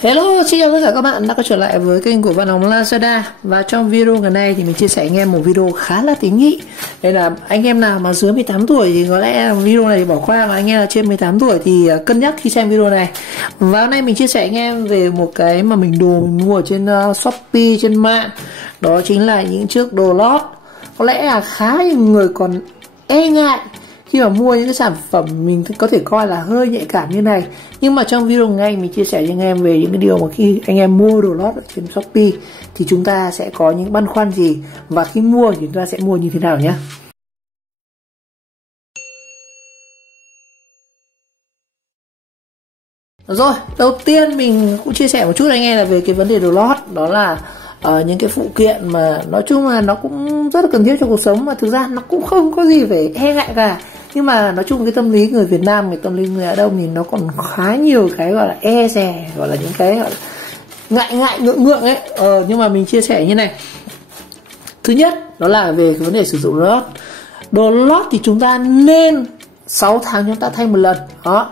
Hello, xin chào tất cả các bạn đã quay trở lại với kênh của Văn Hồng Lazada. Và trong video ngày nay thì mình chia sẻ anh em một video khá là tế nhị. Đây là anh em nào mà dưới 18 tuổi thì có lẽ video này bỏ qua, và anh em là trên 18 tuổi thì cân nhắc khi xem video này. Và hôm nay mình chia sẻ anh em về một cái mà mình mua ở trên Shopee, trên mạng. Đó chính là những chiếc đồ lót. Có lẽ là khá nhiều người còn e ngại khi mà mua những cái sản phẩm mình có thể coi là hơi nhạy cảm như này. Nhưng mà trong video ngày mình chia sẻ cho anh em về những cái điều mà khi anh em mua đồ lót ở trên Shopee thì chúng ta sẽ có những băn khoăn gì, và khi mua thì chúng ta sẽ mua như thế nào nhé. Rồi, đầu tiên mình cũng chia sẻ một chút anh em là về cái vấn đề đồ lót. Đó là những cái phụ kiện mà nói chung là nó cũng rất là cần thiết cho cuộc sống, mà thực ra nó cũng không có gì phải e ngại cả. Nhưng mà nói chung cái tâm lý người Việt Nam, cái tâm lý người Á Đông thì nó còn khá nhiều cái gọi là e dè, gọi là những cái gọi là ngại ngượng ấy. Nhưng mà mình chia sẻ như này. Thứ nhất đó là về cái vấn đề sử dụng đồ lót. Đồ lót thì chúng ta nên 6 tháng chúng ta thay một lần. Đó.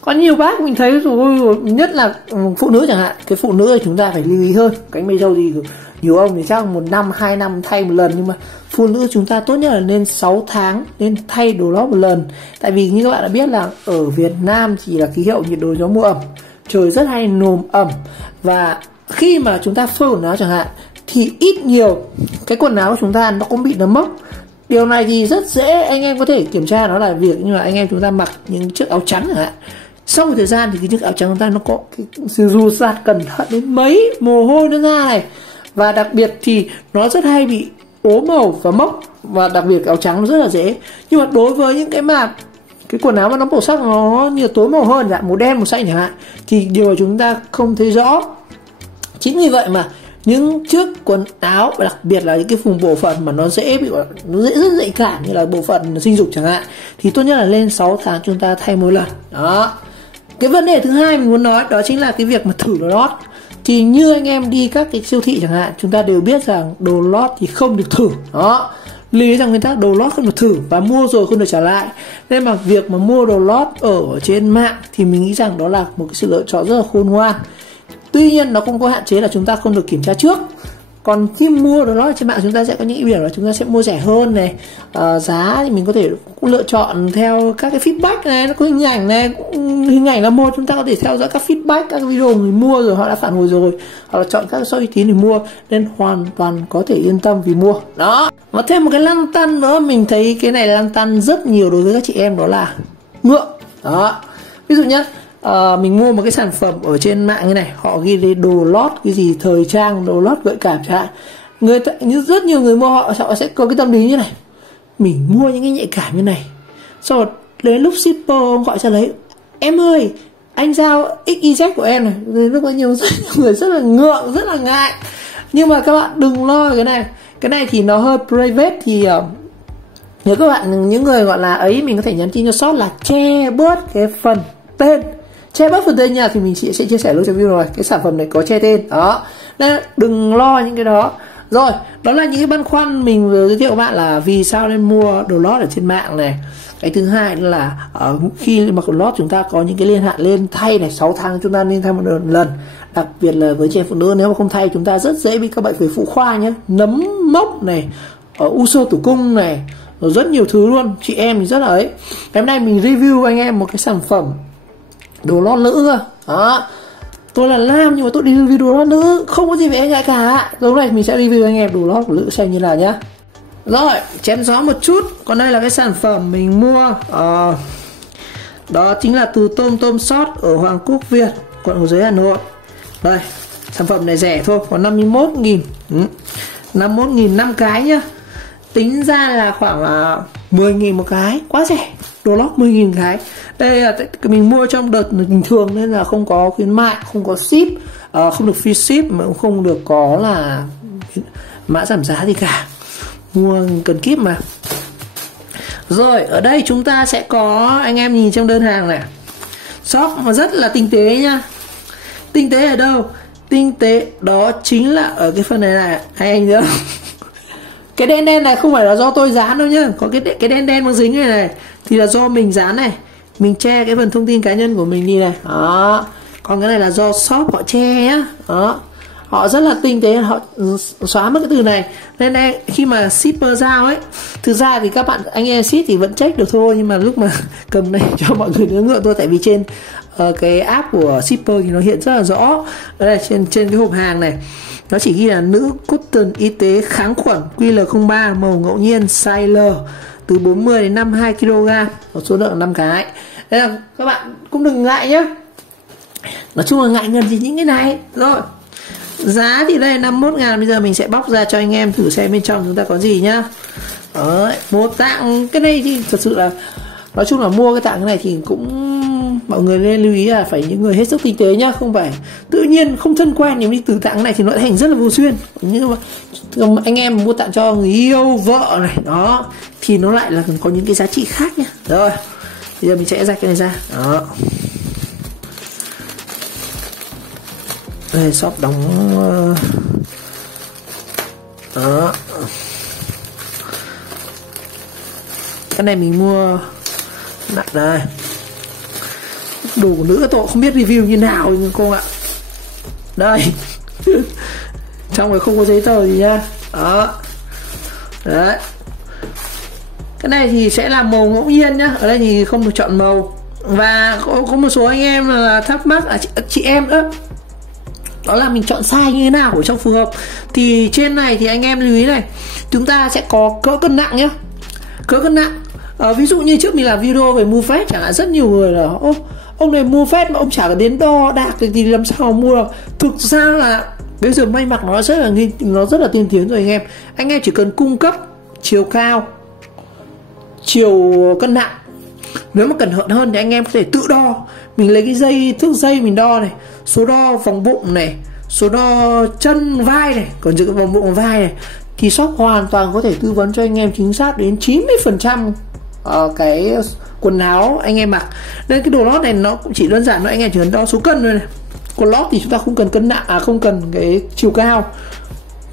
Có nhiều bác mình thấy rồi, nhất là phụ nữ chẳng hạn. Cái phụ nữ thì chúng ta phải lưu ý hơn. Cánh mây râu thì nhiều ông thì chắc 1 năm 2 năm thay một lần, nhưng mà phụ nữ chúng ta tốt nhất là nên 6 tháng nên thay đồ lót một lần. Tại vì như các bạn đã biết là ở Việt Nam chỉ là khí hậu nhiệt độ gió mùa ẩm, trời rất hay nồm ẩm, và khi mà chúng ta phơi quần áo chẳng hạn thì ít nhiều cái quần áo của chúng ta nó cũng bị nấm mốc. Điều này thì rất dễ anh em có thể kiểm tra, đó là việc như là anh em chúng ta mặc những chiếc áo trắng chẳng hạn. Sau một thời gian thì cái chiếc áo trắng của chúng ta nó có cái sự rù rạt cẩn thận đến mấy, mồ hôi nó ra này, và đặc biệt thì nó rất hay bị ố màu và mốc, và đặc biệt áo trắng nó rất là dễ. Nhưng mà đối với những cái mà cái quần áo mà nó màu sắc nó nhiều tối màu hơn, dạng màu đen màu xanh chẳng hạn, thì điều mà chúng ta không thấy rõ. Chính vì vậy mà những chiếc quần áo, đặc biệt là những cái vùng bộ phận mà nó dễ bị rất nhạy cảm như là bộ phận sinh dục chẳng hạn, thì tốt nhất là lên 6 tháng chúng ta thay mỗi lần. Đó. Cái vấn đề thứ hai mình muốn nói đó chính là cái việc mà thử đồ lót. Thì như anh em đi các cái siêu thị chẳng hạn, chúng ta đều biết rằng đồ lót thì không được thử. Đó, lưu ý rằng nguyên tắc đồ lót không được thử, và mua rồi không được trả lại. Nên mà việc mà mua đồ lót ở trên mạng thì mình nghĩ rằng đó là một cái sự lựa chọn rất là khôn ngoan. Tuy nhiên nó cũng có hạn chế là chúng ta không được kiểm tra trước. Còn khi mua đồ lót trên mạng chúng ta sẽ có những việc là chúng ta sẽ mua rẻ hơn này, giá thì mình có thể cũng lựa chọn theo các cái feedback này, nó có hình ảnh này, hình ảnh là một, chúng ta có thể theo dõi các feedback, các video người mua rồi họ đã phản hồi rồi, hoặc là chọn các shop uy tín để mua, nên hoàn toàn có thể yên tâm vì mua. Đó. Và thêm một cái lăn tăn nữa, mình thấy cái này lăn tăn rất nhiều đối với các chị em, đó là ngượng. Đó. Ví dụ nhé, mình mua một cái sản phẩm ở trên mạng như này, họ ghi đây đồ lót cái gì thời trang, đồ lót gợi cảm chẳng hạn, như rất nhiều người mua họ sẽ có cái tâm lý như này: mình mua những cái nhạy cảm như này, sau rồi đến lúc shipper ông gọi ra lấy: em ơi, anh giao XYZ của em này. Rất có nhiều người rất là ngượng, rất là ngại. Nhưng mà các bạn đừng lo cái này thì nó hơi private, thì nếu các bạn, những người gọi là ấy, mình có thể nhắn tin cho shop là che bớt cái phần tên, che bớt phần tên nha, thì mình sẽ chia sẻ luôn trong video này. Cái sản phẩm này có che tên đó, nên đừng lo những cái đó. Rồi, đó là những cái băn khoăn mình vừa giới thiệu các bạn là vì sao nên mua đồ lót ở trên mạng này. Cái thứ hai là khi mặc đồ lót chúng ta có những cái liên hạn lên thay này, 6 tháng chúng ta nên thay một lần. Đặc biệt là với trẻ phụ nữ, nếu mà không thay chúng ta rất dễ bị các bệnh về phụ khoa nhé, nấm mốc này, u xơ tử cung này, rồi rất nhiều thứ luôn. Chị em thì rất là ấy. Ngày hôm nay mình review anh em một cái sản phẩm đồ lót nữ cơ. Đó. Tôi là nam nhưng mà tôi đi review đồ lót nữ, không có gì phải e ngại cả. Lúc này mình sẽ review anh em đồ lót của nữ xem như nào nhá. Rồi, chém gió một chút. Còn đây là cái sản phẩm mình mua, đó chính là từ Tom Shop ở Hoàng Quốc Việt, quận Cầu Giấy, Hà Nội. Đây, sản phẩm này rẻ thôi, có 51.000. 51.000 5 cái nhá. Tính ra là khoảng 10.000 một cái, quá rẻ. Đồ lót 10.000 cái. Đây là mình mua trong đợt bình thường nên là không có khuyến mại, không có ship, không được free ship, mà cũng không được có là mã giảm giá gì cả. Mua cần kíp mà. Rồi, ở đây chúng ta sẽ có, anh em nhìn trong đơn hàng này, shop mà rất là tinh tế nha. Tinh tế ở đâu? tinh tế đó chính là ở cái phần này này, hay anh nhớ. Cái đen đen này không phải là do tôi dán đâu nhá, có cái đen đen bằng dính này thì là do mình dán này, mình che cái phần thông tin cá nhân của mình đi này, đó. Còn cái này là do shop họ che nhá, đó. Họ rất là tinh tế, họ xóa mất cái từ này. Nên đây, khi mà shipper giao ấy, thực ra thì các bạn anh em ship thì vẫn check được thôi, nhưng mà lúc mà cầm này cho mọi người ngượng thôi, tại vì trên cái app của shipper thì nó hiện rất là rõ. Đây trên cái hộp hàng này nó chỉ ghi là nữ cotton y tế kháng khuẩn QL03 màu ngẫu nhiên size L từ 40 đến 52 kg, có số lượng 5 cái. Đây là các bạn cũng đừng ngại nhá, nói chung là ngại ngần gì những cái này. Rồi giá thì đây 51.000. Bây giờ mình sẽ bóc ra cho anh em thử xem bên trong chúng ta có gì nhá. Đấy, một tặng cái này thì thật sự là nói chung là mua cái tặng cái này thì cũng mọi người nên lưu ý là phải những người hết sức tinh tế nhá, không phải tự nhiên không thân quen nhưng đi từ tặng cái này thì nó thành rất là vô duyên. Nhưng mà anh em mua tặng cho người yêu vợ này đó thì nó lại là có những cái giá trị khác nhá. Rồi bây giờ mình sẽ rạch cái này ra đó. Đây shop đóng đó. Cái này mình mua nặng đây, đồ của nữ tôi không biết review như nào nhưng cô ạ. Đây trong này không có giấy tờ gì nhá, đó. Đấy, cái này thì sẽ là màu ngẫu nhiên nhá, ở đây thì không được chọn màu. Và có một số anh em là thắc mắc chị em nữa, đó là mình chọn size như thế nào ở trong phù hợp. Thì trên này thì anh em lưu ý này, chúng ta sẽ có cỡ cân nặng nhé, cỡ cân nặng. Ví dụ như trước mình làm video về mua phép chẳng hạn, rất nhiều người là ông này mua phép mà ông chả đến đo đạc thì làm sao mà mua được. Thực ra là bây giờ may mặc nó rất là tiên tiến rồi anh em chỉ cần cung cấp chiều cao, chiều cân nặng. Nếu mà cẩn thận hơn thì anh em có thể tự đo, mình lấy cái dây thước dây mình đo này, số đo vòng bụng này, số đo chân vai này, còn giữ vòng bụng vai này thì shop hoàn toàn có thể tư vấn cho anh em chính xác đến 90% cái quần áo anh em mặc. Nên cái đồ lót này nó cũng chỉ đơn giản thôi, anh em chỉ cần đo số cân thôi này. Quần lót thì chúng ta không cần cân nặng, không cần cái chiều cao,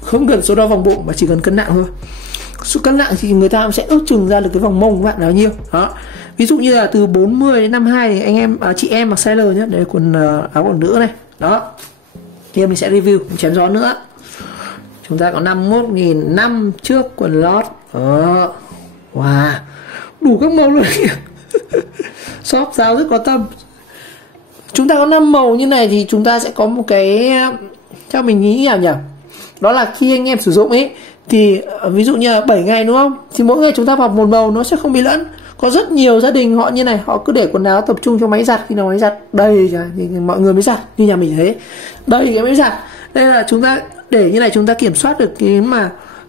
không cần số đo vòng bụng mà chỉ cần cân nặng thôi. Số cân nặng thì người ta sẽ ước chừng ra được cái vòng mông của bạn là bao nhiêu đó. Ví dụ như là từ 40 đến 52 thì anh em chị em mặc size L nhé. Đây là quần áo của nữ này đó. Thì mình sẽ review chém gió nữa. Chúng ta có 51.000 năm trước quần lót đó. Wow, đủ các màu luôn. Shop giao rất có tâm. Chúng ta có 5 màu như này thì chúng ta sẽ có một cái, theo mình nghĩ nhỉ, đó là khi anh em sử dụng ấy thì ví dụ như là 7 ngày đúng không, thì mỗi ngày chúng ta mặc một màu nó sẽ không bị lẫn. Có rất nhiều gia đình họ như này, họ cứ để quần áo tập trung cho máy giặt, khi nào máy giặt đầy thì mọi người mới giặt, như nhà mình thế đây cái máy giặt. Đây là chúng ta để như này, chúng ta kiểm soát được cái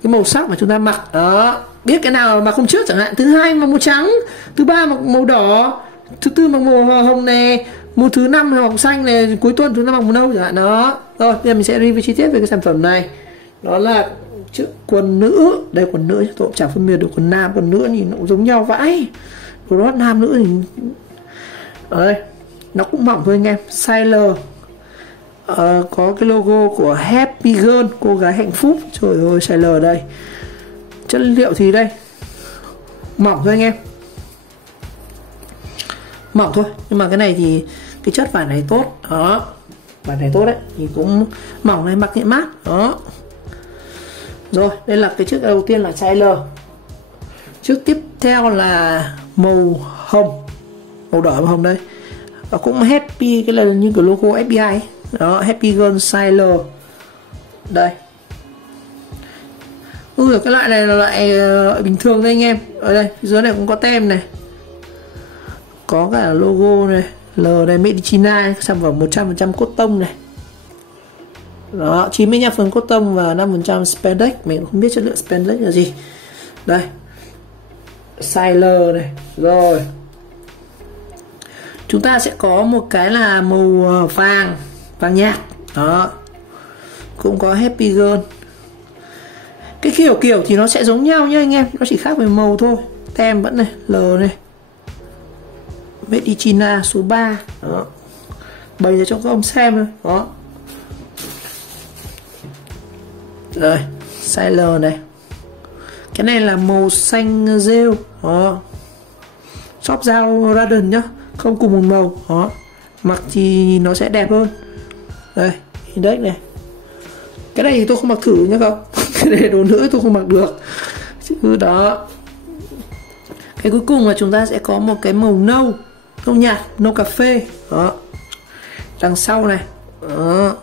màu sắc mà chúng ta mặc đó, biết cái nào mà không trước chẳng hạn. Thứ hai mặc màu trắng, thứ ba mặc màu đỏ, thứ tư mặc màu hồng này, mùa thứ 5 màu xanh này, cuối tuần chúng ta mặc màu nâu chẳng hạn đó. Rồi bây giờ mình sẽ review chi tiết về cái sản phẩm này. Đó là chữ quần nữ, đây quần nữ tôi cũng chẳng phân biệt được quần nam quần nữ, nhìn nó cũng giống nhau vãi. Đồ lót nam nữ thì ở đây nó cũng mỏng thôi anh em, size L. Có cái logo của Happy Girl, cô gái hạnh phúc. Trời ơi, size L đây. Chất liệu thì đây mỏng thôi anh em, mỏng thôi, nhưng mà cái này thì cái chất vải này tốt đó, vải này tốt đấy, thì cũng mỏng này, mặc nhẹ mát đó. Rồi đây là cái chiếc đầu tiên là size L. Chiếc tiếp theo là màu hồng, màu đỏ và hồng đây, và cũng Happy, cái là như cái logo FBI ấy. Đó, Happy Girl size L đây. Cái loại này là loại bình thường đây anh em. Ở đây dưới này cũng có tem này, có cả logo này, L này, Made in China, sản phẩm 100% cotton này. Đó, 95% cotton và 5% spandex, mình cũng không biết chất lượng spandex là gì. Đây, size L này. Rồi chúng ta sẽ có một cái là màu vàng, vàng nhạt đó, cũng có Happy Girl. Cái kiểu thì nó sẽ giống nhau nhá anh em, nó chỉ khác về màu thôi. Tem vẫn này, L này, Made in China số 3 đó, bày ra cho các ông xem thôi đó. Rồi size L này, cái này là màu xanh rêu đó, shop dao Radon nhá, không cùng một màu đó, mặc thì nó sẽ đẹp hơn. Đây index này, cái này thì tôi không mặc thử nhá không cái này đồ nữ tôi không mặc được chứ đó. Cái cuối cùng là chúng ta sẽ có một cái màu nâu nhạt, nâu cà phê đó, đằng sau này đó.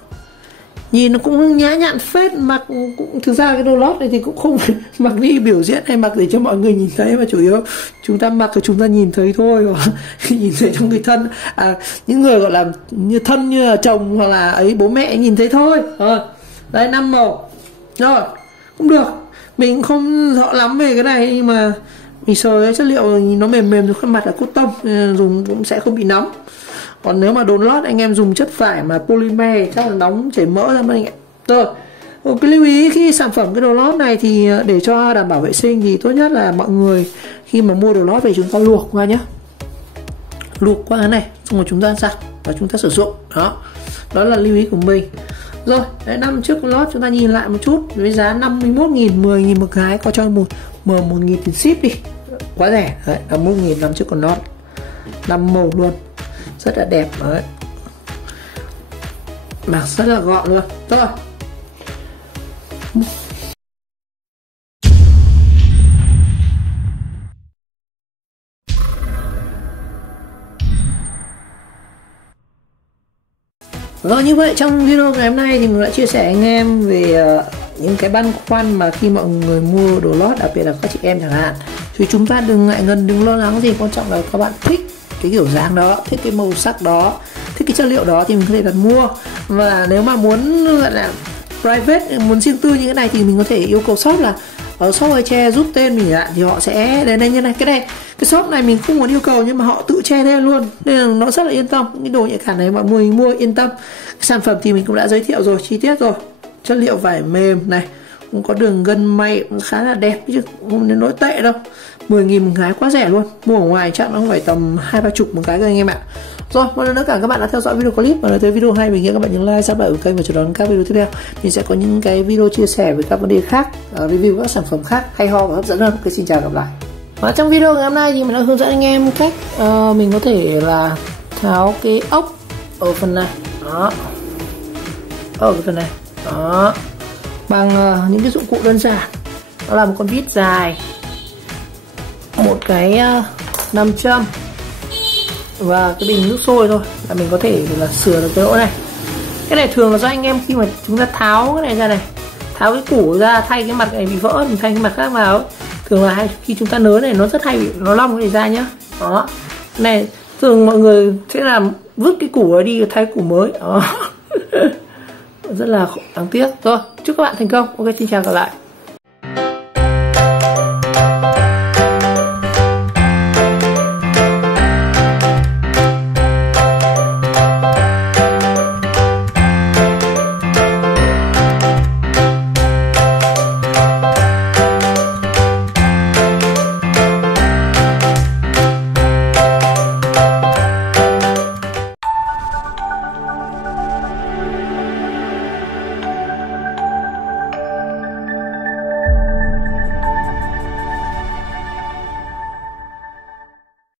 Nhìn nó cũng nhã nhặn phết, mặc cũng thực ra cái đồ lót này thì cũng không phải mặc đi biểu diễn hay mặc để cho mọi người nhìn thấy, mà chủ yếu chúng ta mặc thì chúng ta nhìn thấy thôi nhìn thấy trong người thân, những người gọi là như thân như là chồng hoặc là ấy bố mẹ nhìn thấy thôi. Đây 5 màu rồi cũng được, mình không rõ lắm về cái này nhưng mà mình sờ cái chất liệu nó mềm mềm, khuôn mặt là cotton dùng cũng sẽ không bị nóng. Còn nếu mà đồ lót anh em dùng chất vải mà polymer chắc là nóng chảy mỡ ra mất anh em. Rồi, một cái lưu ý khi sản phẩm cái đồ lót này thì để cho đảm bảo vệ sinh thì tốt nhất là mọi người khi mà mua đồ lót về chúng ta luộc qua nhé, luộc qua cái này xong rồi chúng ta giặt và chúng ta sử dụng đó. Đó là lưu ý của mình. Rồi, đấy, năm chiếc lót chúng ta nhìn lại một chút với giá 51.000, 10.000 một cái, có cho một 1.000 tiền ship đi, quá rẻ. Đấy, 51.000 năm chiếc con lót 5 màu luôn, rất là đẹp đấy, mặc rất là gọn luôn. Rồi rồi, như vậy trong video ngày hôm nay thì mình đã chia sẻ anh em về những cái băn khoăn mà khi mọi người mua đồ lót, đặc biệt là các chị em chẳng hạn, thì chúng ta đừng ngại ngần, đừng lo lắng gì, quan trọng là các bạn thích cái kiểu dáng đó, thích cái màu sắc đó, thích cái chất liệu đó thì mình có thể đặt mua. Và nếu mà muốn gọi là private, muốn riêng tư như thế này thì mình có thể yêu cầu shop là ở shop ơi che giúp tên mình ạ, thì họ sẽ đến đây như này. Cái shop này mình không muốn yêu cầu nhưng mà họ tự che tên luôn nên là nó rất là yên tâm. Những cái đồ nhạy cảm này mọi người mua yên tâm. Cái sản phẩm thì mình cũng đã giới thiệu rồi, chi tiết rồi, chất liệu vải mềm này, cũng có đường gân may cũng khá là đẹp chứ không đến nỗi tệ đâu. 10.000 một cái quá rẻ luôn, mua ở ngoài chắc nó không phải tầm 20-30 một cái rồi anh em ạ. Rồi, một lần nữa cảm ơn các bạn đã theo dõi video clip, và nếu thấy video hay mình nghĩ các bạn nhấn like, subscribe kênh và chờ đón các video tiếp theo. Mình sẽ có những cái video chia sẻ về các vấn đề khác, review các sản phẩm khác hay ho và hấp dẫn hơn. Xin chào, gặp lại. Và trong video ngày hôm nay thì mình đã hướng dẫn anh em cách mình có thể là tháo cái ốc ở phần này đó, ở cái phần này đó, bằng những cái dụng cụ đơn giản. Đó là một con vít dài, một cái nam châm và cái bình nước sôi thôi là mình có thể là sửa được cái lỗ này. Cái này thường là do anh em khi mà chúng ta tháo cái này ra này, tháo cái củ ra, thay cái mặt này bị vỡ mình thay cái mặt khác vào ấy. Thường là khi chúng ta nới này nó rất hay bị nó long cái này ra nhá. Đó, này thường mọi người sẽ làm vứt cái củ ấy đi thay củ mới đó. Rất là đáng tiếc. Rồi, chúc các bạn thành công. Ok, xin chào, gặp lại.